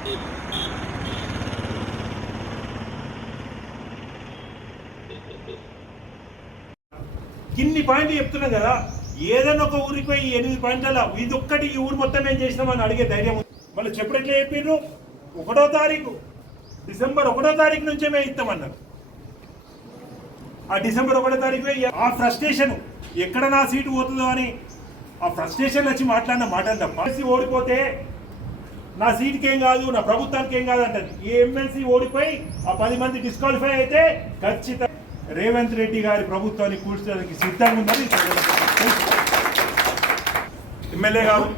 ఇన్ని పాయింట్లు చెప్తున్నాం కదా, ఏదైనా ఒక ఊరికి పోయి 8 పాయింట్ల ఇది ఒక్కటి ఈ ఊరు మొత్తం ఏం చేసినామని అడిగే ధైర్యం మళ్ళీ చెప్పుడు ఎట్లా చెప్పిండ్రు. 1వ తారీఖు డిసెంబర్ 1వ తారీఖు నుంచే మేము ఇస్తామన్నారు. ఆ డిసెంబర్ 1వ తారీఖు ఆ ఫ్రస్ట్రేషన్ ఎక్కడ నా సీటు పోతుందో అని ఆ ఫ్రస్ట్రేషన్ వచ్చి మాట్లాడిన మాటలు తప్ప ఓడిపోతే నా సీటుకి ఏం కాదు, నా ప్రభుత్వానికి ఏం కాదు అంటది. ఈ ఎమ్మెల్సీ ఓడిపోయి ఆ 10 మంది డిస్క్వాలిఫై అయితే ఖచ్చితంగా రేవంత్ రెడ్డి గారి ప్రభుత్వాన్ని కూర్చోడానికి సిద్ధంగా ఉందని ఎమ్మెల్యే గారు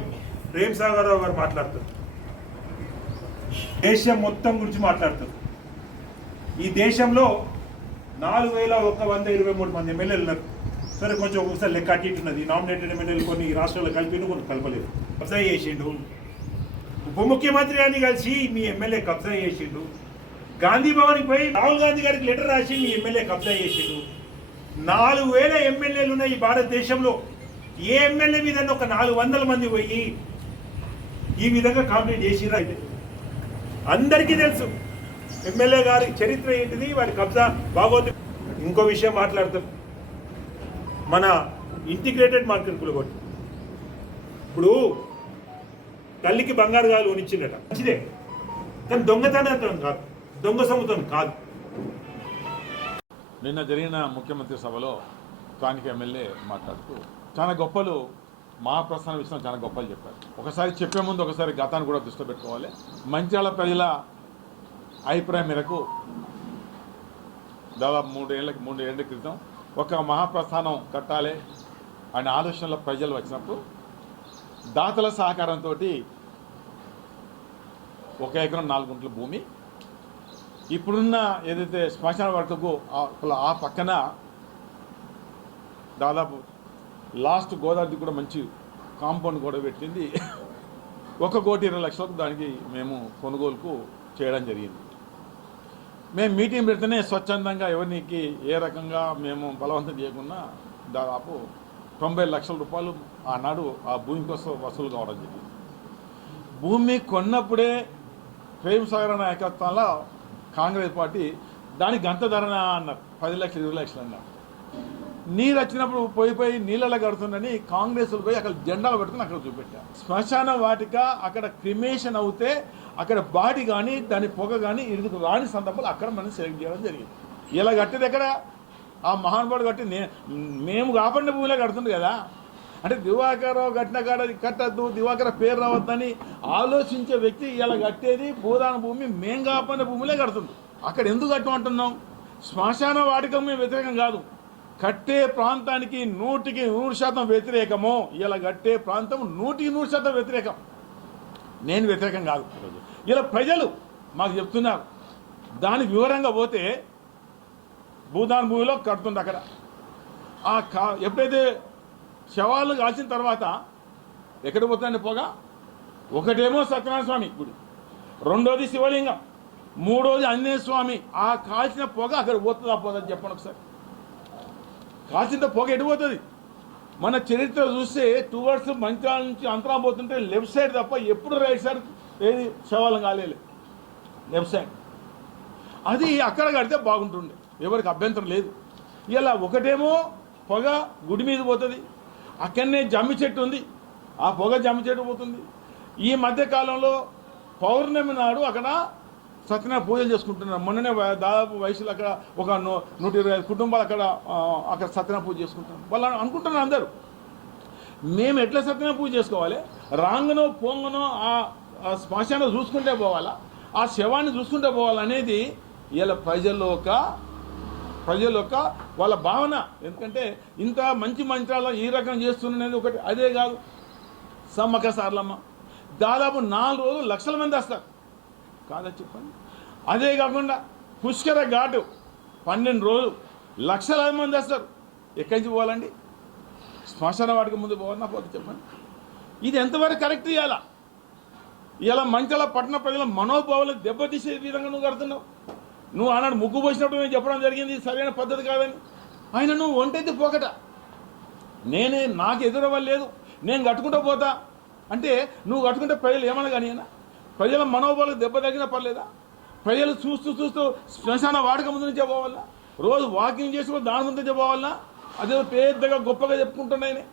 రేవంత్ రావు గారు మాట్లాడుతారు. దేశం మొత్తం గురించి మాట్లాడుతారు. ఈ దేశంలో 4123 మంది ఎమ్మెల్యేలు ఉన్నారు. సరే కొంచెం ఒకసారి లెక్క అట్టిట్టున్నది. నామినేటెడ్ ఎమ్మెల్యేలు కొన్ని రాష్ట్రాల్లో కలిపి కొన్ని కలపలేదు. కబ్జా చేసిండు. ఉప ముఖ్యమంత్రి అని కలిసి మీ ఎమ్మెల్యే కబ్జా చేసిండు. గాంధీ భవన్కి పోయి రాహుల్ గాంధీ గారికి లెటర్ రాసి మీ ఎమ్మెల్యే కబ్జా చేసిండు. 4000 ఎమ్మెల్యేలు ఉన్నాయి ఈ భారతదేశంలో. ఏ ఎమ్మెల్యే మీద ఒక 400 మంది పోయి ఈ విధంగా కాంప్లైంట్ చేసిరా? అందరికీ తెలుసు ఎమ్మెల్యే గారి చరిత్ర ఏంటిది, వారి కబ్జా బాగోదు. ఇంకో విషయం మాట్లాడతాం, మన ఇంటిగ్రేటెడ్ మార్కెట్ కులగొట్టు. ఇప్పుడు తల్లికి బంగారు గాలు కొనిచ్చిందట, మంచిదే. కానీ దొంగతనం కాదు, దొంగ సొమ్ముతం కాదు. నిన్న జరిగిన ముఖ్యమంత్రి సభలో స్థానిక ఎమ్మెల్యే మాట్లాడుతూ చాలా గొప్పలు మహాప్రస్థానం విషయం చాలా గొప్పలు చెప్పారు. ఒకసారి చెప్పే ముందు ఒకసారి గతాన్ని కూడా దృష్టిలో పెట్టుకోవాలి. మంచిర్యాల ప్రజల అభిప్రాయం మేరకు దాదాపు 3 ఏళ్ల క్రితం ఒక మహాప్రస్థానం కట్టాలి అనే ఆలోచనలో ప్రజలు వచ్చినప్పుడు దాతల సహకారంతో 1 ఎకరం 4 గుంటల భూమి ఇప్పుడున్న ఏదైతే శ్మశాన వాటికో ఆ పక్కన దాదాపు లాస్ట్ గోదావరి కూడా మంచి కాంపౌండ్ కూడా పెట్టింది. 1,20,00,000 దానికి మేము కొనుగోలుకు చేయడం జరిగింది. మేము మీటింగ్ పెడితేనే స్వచ్ఛందంగా ఎవరికి ఏ రకంగా మేము బలవంతం చేయకుండా దాదాపు 90 లక్షల రూపాయలు ఆనాడు ఆ భూమి కోసం వసూలు కావడం జరిగింది. భూమి కొన్నప్పుడే ప్రేమ్ సాగర్ నాయకత్వంలో కాంగ్రెస్ పార్టీ దానికి గంత ధరన అన్నారు, 10 లక్షలు 20 లక్షలు అన్నారు. నీరు వచ్చినప్పుడు పోయి నీళ్ళలో కడుతుందని కాంగ్రెస్లు పోయి అక్కడ జెండాలు పెట్టుకుని అక్కడ చూపెట్టారు. శ్మశాన వాటిక అక్కడ క్రిమేషన్ అవుతే అక్కడ బాడీ కానీ దాని పొగ కానీ ఇరుకు రాని సందర్భాలు అక్కడ మనం సెలెక్ట్ చేయడం జరిగింది. ఇలా కట్టేది ఎక్కడ ఆ మహానుభావుడు కట్టి మేము కాపాడిన భూమిలో కడుతుంది కదా. అంటే దివాకర్ కట్టిన కాడ కట్టద్దు, దివాకర్ పేరు రావద్దని ఆలోచించే వ్యక్తి ఇలా కట్టేది భూదాన భూమి మేము కాపాడిన భూమిలో కడుతుంది. అక్కడ ఎందుకు కట్టమంటున్నాం? శ్మశాన వాటిక మేము వ్యతిరేకం కాదు, కట్టే ప్రాంతానికి 100% వ్యతిరేకము. ఇలా కట్టే ప్రాంతం 100% వ్యతిరేకం. నేను వ్యతిరేకం కాదు. ఇలా ప్రజలు మాకు చెప్తున్నారు. దాని వివరంగా పోతే భూదాన్ భూమిలో కడుతుంది. అక్కడ ఎప్పుడైతే శవాలు కాల్చిన తర్వాత ఎక్కడ పోతుందండి పొగ? ఒకటేమో సత్యనారాయణ స్వామి గుడి, రెండోది శివలింగం, మూడోది ఆంజనేయ స్వామి. ఆ కాల్చిన పొగ అక్కడ పోతుందా పోతుంది చెప్పండి ఒకసారి. కాల్చిన పొగ ఎడిపోతుంది? మన చరిత్ర చూస్తే టువర్డ్స్ మంత్రాల నుంచి అంతరం పోతుంటే లెఫ్ట్ సైడ్ తప్ప ఎప్పుడు రైట్ సైడ్ ఏది శవాలం కాలేదు, లెఫ్ట్ సైడ్. అది అక్కడ కడితే బాగుంటుండే, ఎవరికి అభ్యంతరం లేదు. ఇలా ఒకటేమో పొగ గుడి మీద పోతుంది, అక్కడనే జమ్మి చెట్టు ఉంది, ఆ పొగ జమ్మి చెట్టు పోతుంది. ఈ మధ్యకాలంలో పౌర్ణమి నాడు అక్కడ సత్యనారాయణ పూజలు చేసుకుంటున్నారు. మొన్ననే దాదాపు వయసులో అక్కడ ఒక 125 కుటుంబాలు అక్కడ సత్యనారాయణ పూజ చేసుకుంటున్నారు. వాళ్ళు అనుకుంటున్నారు అందరూ మేము ఎట్లా సత్యనారాయణ పూజ చేసుకోవాలి? రాంగనో పొంగనో ఆ శ్మశానం చూసుకుంటే పోవాలా, ఆ శవాన్ని చూసుకుంటే పోవాలనేది ఇలా ప్రజల్లో ఒక వాళ్ళ భావన. ఎందుకంటే ఇంత మంచి మంత్రాలు ఈ రకం చేస్తున్నది ఒకటి. అదే కాదు, సమ్మక్క సారలమ్మ దాదాపు 4 రోజులు లక్షల మంది వస్తారు కాదా చెప్పండి. అదే కాకుండా పుష్కర ఘాటు 12 రోజులు లక్షలాది మంది వస్తారు. ఎక్కడి నుంచి పోవాలండి? శ్మశాన వాటికి ముందు పోవాలన్నా పోతే చెప్పండి. ఇది ఎంతవరకు కరెక్ట్? ఇలా మంచాల పట్టణ ప్రజల మనోభావాలు దెబ్బతీసే విధంగా నువ్వు కడుతున్నావు. నువ్వు ఆనాడు ముగ్గు పోసినప్పుడు నేను చెప్పడం జరిగింది సరైన పద్ధతి కాదని. ఆయన నువ్వు ఒంటెత్తి పోకట నాకు ఎదురవ్వలేదు, నేను కట్టుకుంటూ పోతా అంటే నువ్వు కట్టుకుంటే ప్రజలు ఏమన్నా కానీ ప్రజల మనోబలం దెబ్బ తగినా పర్లేదా? ప్రజలు చూస్తూ శ్మశాన వాడక ముందు నుంచే పోవాలా? రోజు వాకింగ్ చేసి కూడా దాని ముందు నుంచే పోవాలా? అదే పెద్దగా గొప్పగా చెప్పుకుంటున్నాయని